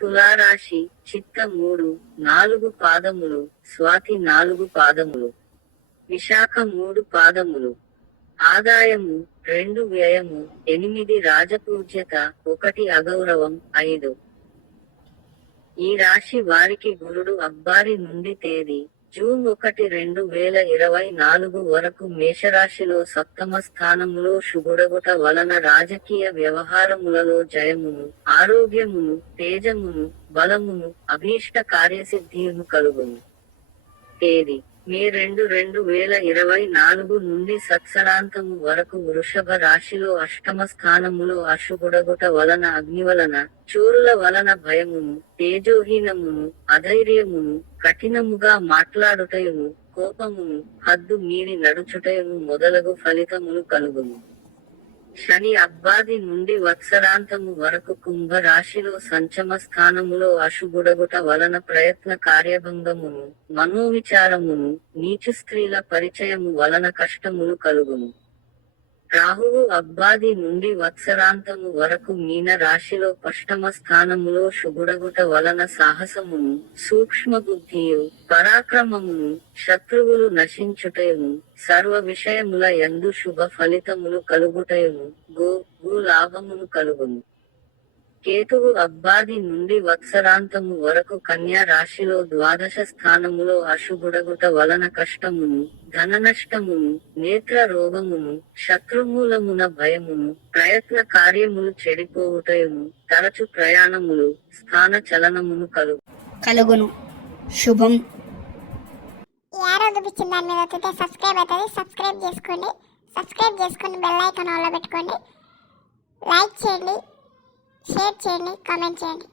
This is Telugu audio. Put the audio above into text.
తులారాశి చిత్త 3, 4 పాదములు, స్వాతి 4 పాదములు, విశాఖ 3 పాదములు. ఆదాయము 2, వ్యయము 8, రాజపూజ్యత 1, అగౌరవం 5. ఈ రాశి వారికి గురుడు అబ్బారి నుండి తేదీ జూన్ 1, 2024 వరకు మేషరాశిలో సప్తమ స్థానములో శుభుడగుట వలన రాజకీయ వ్యవహారములలో జయమును, ఆరోగ్యమును, తేజమును, బలమును, అభీష్ట కార్యసిద్ధియును కలుగును. తేదీ మే 2, 2024 నుండి సత్సరాంతము వరకు వృషభ రాశిలో అష్టమ స్థానములో అశుభుడగుట వలన అగ్నివలన, చోరుల వలన భయమును, తేజోహీనమును, అధైర్యమును, కఠినముగా మాట్లాడుటయును, కోపమును, హద్దు మీరి నడుచుటయును మొదలగు ఫలితములు కలుగును. శని అబ్బాది నుండి వత్సరాంతము వరకు కుంభ రాశిలో సంచమ స్థానములో అశుభుడగుట వలన ప్రయత్న కార్యభంగమును, మనోవిచారమును, నీచు స్త్రీల పరిచయము వలన కష్టములు కలుగును. రాహువు అబ్బాది నుండి వత్సరాంతము వరకు మీన రాశిలో అష్టమ స్థానములో శుభుడగుట వలన సాహసమును, సూక్ష్మ బుద్ధియు, పరాక్రమమును, శత్రువులు నశించుటయును, సర్వ విషయముల యందు శుభ ఫలితములు కలుగుటయును, భూ లాభమును కలుగును. కేతువు అబ్బాది నుండి వత్సరాంతము వరకు కన్యా రాశిలో ద్వాదశ స్థానములో అశుభుడగుట వలన కష్టమును, ధననష్టమును, నేత్ర రోగమును, శత్రుమూలమున భయమును, ప్రయత్న కార్యములు చెడిపోవుటయును, తరచు ప్రయాణములు, స్థాన చలనమును కలుగును. శుభం. ఈ యారో చూపించిన దాని మీద వస్తే సబ్స్క్రైబ్ అవుతుంది. సబ్స్క్రైబ్ చేసుకొని బెల్ ఐకాన్ ఆన్లో పెట్టుకోండి. లైక్ చేయండి, షేర్ చేయండి, కామెంట్ చేయండి.